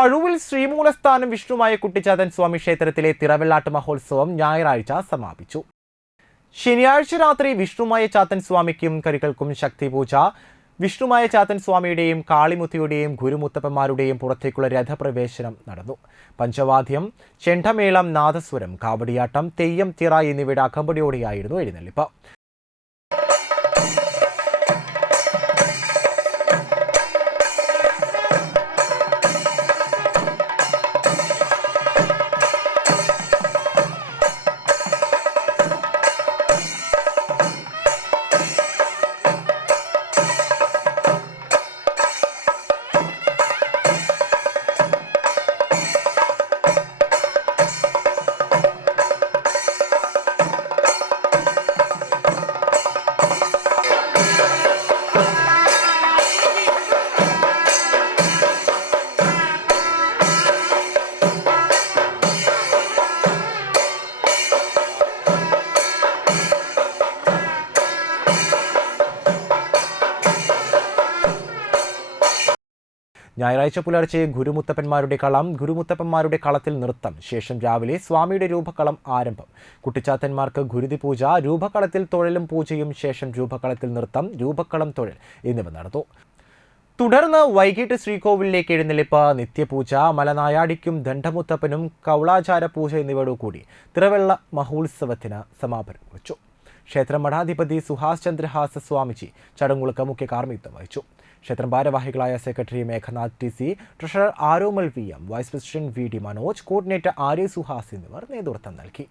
പഴുവിൽ ശ്രീമൂലസ്ഥാനം വിഷ്ണുമായ കുട്ടിച്ചാത്തൻ സ്വാമി ക്ഷേത്രത്തിലെ തിറവെള്ളാട്ട് മഹോത്സവം ഞായറാഴ്ച സമാപിച്ചു. ശനിയാഴ്ച രാത്രി വിഷ്ണുമായ ചാത്തൻ സ്വാമിക്കും കരികൾക്കും ശക്തിപൂജ, വിഷ്ണുമായ ചാത്തൻ സ്വാമിയുടെയും കാളിമുത്തിയുടെയും ഗുരുമുത്തപ്പന്മാരുടെയും പുറത്തേക്കുള്ള രഥപ്രവേശനം നടന്നു. പഞ്ചവാദ്യം, ചെണ്ടമേളം, നാദസ്വരം, കാവടിയാട്ടം, തെയ്യം, തിറ എന്നിവയുടെ അകമ്പടിയോടെയായിരുന്നു എഴുന്നള്ളിപ്പ്. ഞായറാഴ്ച പുലർച്ചെ ഗുരുമുത്തപ്പന്മാരുടെ കളത്തിൽ നൃത്തം, ശേഷം രാവിലെ സ്വാമിയുടെ രൂപക്കളം ആരംഭം. കുട്ടിച്ചാത്തന്മാർക്ക് ഗുരുതി പൂജ, രൂപക്കളത്തിൽ തൊഴലും പൂജയും, ശേഷം രൂപക്കളത്തിൽ നൃത്തം, രൂപക്കളം തൊഴൽ എന്നിവ നടന്നു. തുടർന്ന് വൈകിട്ട് ശ്രീകോവിലേക്ക് എഴുന്നള്ളിപ്പ്, നിത്യപൂജ, മലനായാടിക്കും ദണ്ഡമുത്തപ്പനും കൗളാചാര പൂജ എന്നിവയോടുകൂടി തിറവെള്ള മഹോത്സവത്തിന് സമാപനം കുറിച്ചു. ക്ഷേത്രം മഠാധിപതി സുഹാസ് ചന്ദ്രഹാസ സ്വാമിജി ചടങ്ങുകൾക്ക് മുഖ്യ കാർമ്മികത്വം വഹിച്ചു. ക്ഷേത്രം ഭാരവാഹികളായ secretary Meghanath T C, treasurer Aromal VM, vice president VD Manoj, coordinator Arya Suhas എന്നിവർ നേതൃത്വം നൽകി.